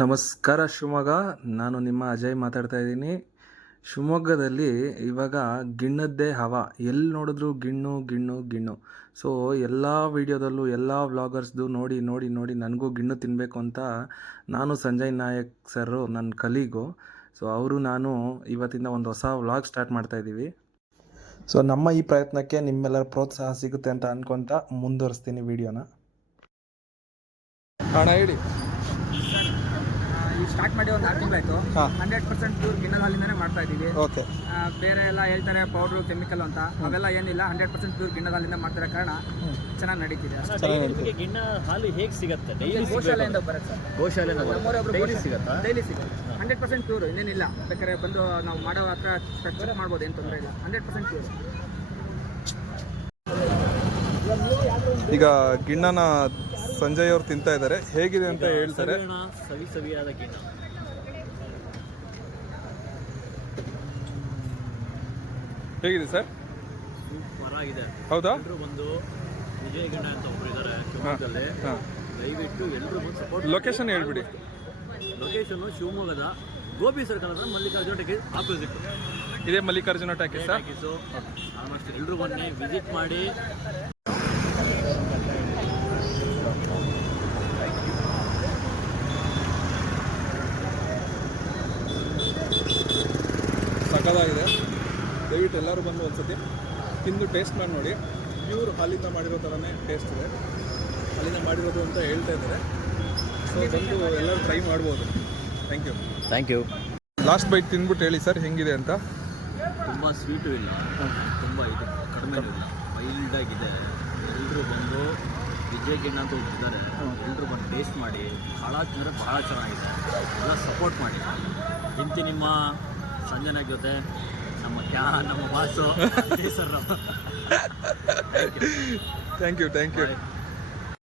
ನಮಸ್ಕಾರ ಶಿವಮೊಗ್ಗ. ನಾನು ನಿಮ್ಮ ಅಜಯ್ ಮಾತಾಡ್ತಾ ಇದ್ದೀನಿ. ಶಿವಮೊಗ್ಗದಲ್ಲಿ ಇವಾಗ ಗಿಣ್ಣದ್ದೇ ಹವಾ, ಎಲ್ಲಿ ನೋಡಿದ್ರು ಗಿಣ್ಣು ಗಿಣ್ಣು ಗಿಣ್ಣು. ಸೊ ಎಲ್ಲ ವೀಡಿಯೋದಲ್ಲೂ ಎಲ್ಲ ವ್ಲಾಗರ್ಸ್ದು ನೋಡಿ ನೋಡಿ ನೋಡಿ ನನಗೂ ಗಿಣ್ಣು ತಿನ್ನಬೇಕು ಅಂತ ನಾನು ಸಂಜಯ್ ನಾಯಕ್ ಸರು ನನ್ನ ಕಲೀಗು. ಸೊ ಅವರು ನಾನು ಇವತ್ತಿಂದ ಒಂದು ಹೊಸ ವ್ಲಾಗ್ ಸ್ಟಾರ್ಟ್ ಮಾಡ್ತಾಯಿದ್ದೀವಿ. ಸೊ ನಮ್ಮ ಈ ಪ್ರಯತ್ನಕ್ಕೆ ನಿಮ್ಮೆಲ್ಲರ ಪ್ರೋತ್ಸಾಹ ಸಿಗುತ್ತೆ ಅಂತ ಅಂದ್ಕೊತ ಮುಂದುವರಿಸ್ತೀನಿ ವೀಡಿಯೋನ. ಹಣ ಹೇಳಿ. ಸ್ಟಾರ್ಟ್ ಮಾಡಿ ಒಂದು 6 ತಿಂಗಳಾಯಿತು. 100% ಪ್ಯೂರ್ ಗಿಣ್ಣದ ಹಾಲಿಂದನೇ ಮಾಡ್ತಾ ಇದ್ದೀವಿ. ಓಕೆ. ಬೇರೆ ಎಲ್ಲ ಹೇಳ್ತಾರೆ ಪೌಡ್ರು ಕೆಮಿಕಲ್ ಅಂತ, ಅವೆಲ್ಲ ಏನಿಲ್ಲ. 100% ಪ್ಯೂರ್ ಗಿಣ್ಣದ ಹಾಲಿಂದ ಮಾಡ್ತಿರೋ ಕಾರಣ ಚೆನ್ನಾಗಿ ನಡೀತಿದೆ. ಗಿಣ್ಣ ಹಾಲು ಹೇಗೆ ಸಿಗುತ್ತೆ? ಡೈಲಿ ಗೋಶಾಲೆಯಿಂದ ಬರುತ್ತೆ ಸರ್. ಗೋಶಾಲೆಯಿಂದ ಡೈಲಿ ಸಿಗುತ್ತೆ. 100% ಪ್ಯೂರ್, ಇನ್ನೇನಿಲ್ಲ. ಬೇಕಾದ್ರೆ ಬಂದು ನಾವು ಮಾಡೋ ಹತ್ರ ಚೆಕ್ ಮಾಡ್ಬೋದು, ಏನು ತೊಂದರೆ ಇಲ್ಲ. 100% ಪ್ಯೂರ್. ಈಗ ಗಿಣ್ಣನ ಸಂಜಯ್ ಅವ್ರು ತಿಂತಾ ಇದ್ದಾರೆ, ಹೇಗಿದೆ ಅಂತ ಹೇಳ್ತಾರೆ. ಸವಿ ಸವಿಯಾದ ಗಿಣ್ಣ. ಹೇಗಿದೆ ಸರ್? ಸೂಪರ್ ಆಗಿದೆ. ಹೌದಾ? ಎಲ್ಲರೂ ಬಂದು ವಿಜಯ್ ಗಿಣ್ಣ ಅಂತ ಒಬ್ರು ಇದ್ದಾರೆ ಶಿವಮೊಗ್ಗದಲ್ಲಿ, ದಯವಿಟ್ಟು ಎಲ್ಲರೂ ಬಂದು ಸಪೋರ್ಟ್. ಲೊಕೇಶನ್ ಹೇಳ್ಬಿಡಿ. ಲೊಕೇಶನ್ ಶಿವಮೊಗ್ಗದ ಗೋಪಿ ಸರ್ಕಲ್ ಹತ್ರ ಮಲ್ಲಿಕಾರ್ಜುನ ಟಾಕೀಸ್ ಆಪೋಸಿಟ್ ಇದೇ ಮಲ್ಲಿಕಾರ್ಜುನ ಟಾಕೀಸ್. ಆಲ್ಮೋಸ್ಟ್ ಎಲ್ಲರೂ ಬನ್ನಿ, ವಿಸಿಟ್ ಮಾಡಿ. ಸಕ್ಕತ್ತಾಗಿದೆ. ದಯವಿಟ್ಟು ಎಲ್ಲರೂ ಬಂದು ಒಂದ್ಸತಿ ತಿಂದು ಟೇಸ್ಟ್ ಮಾಡಿ ನೋಡಿ. ಪ್ಯೂರ್ ಹಾಲಿಂದ ಮಾಡಿರೋ ಥರನೇ ಟೇಸ್ಟ್ ಇದೆ, ಹಾಲಿಂದ ಮಾಡಿರೋದು ಅಂತ ಹೇಳ್ತಾ ಇದ್ದಾರೆ. ಸೊ ಬಂದು ಎಲ್ಲರೂ ಟ್ರೈ ಮಾಡ್ಬೋದು. Thank you. ಲಾಸ್ಟ್ ಬೈಟ್ ತಿಂದ್ಬಿಟ್ಟು ಹೇಳಿ ಸರ್ ಹೆಂಗಿದೆ ಅಂತ. ತುಂಬ ಸ್ವೀಟು ಇಲ್ಲ, ತುಂಬ ಇದು ಕಡಿಮೆನೂ ಇಲ್ಲ, ಮೈಲ್ಡಾಗಿದೆ. ಎಲ್ಲರೂ ಬಂದು ವಿಜಯ್ ಗಿಣ್ಣ ಅಂತ ಹೋಗ್ತಿದ್ದಾರೆ, ಎಲ್ಲರೂ ಬಂದು ಟೇಸ್ಟ್ ಮಾಡಿ. ಭಾಳ ಚೆನ್ನಾಗಿದೆ. ಎಲ್ಲ ಸಪೋರ್ಟ್ ಮಾಡಿ. ಇಂತಿ ನಿಮ್ಮ ಸಂಜನಾಗ್ ಜೊತೆ ನಮ್ಮ ಬಾಸು ಸರ್. Thank you.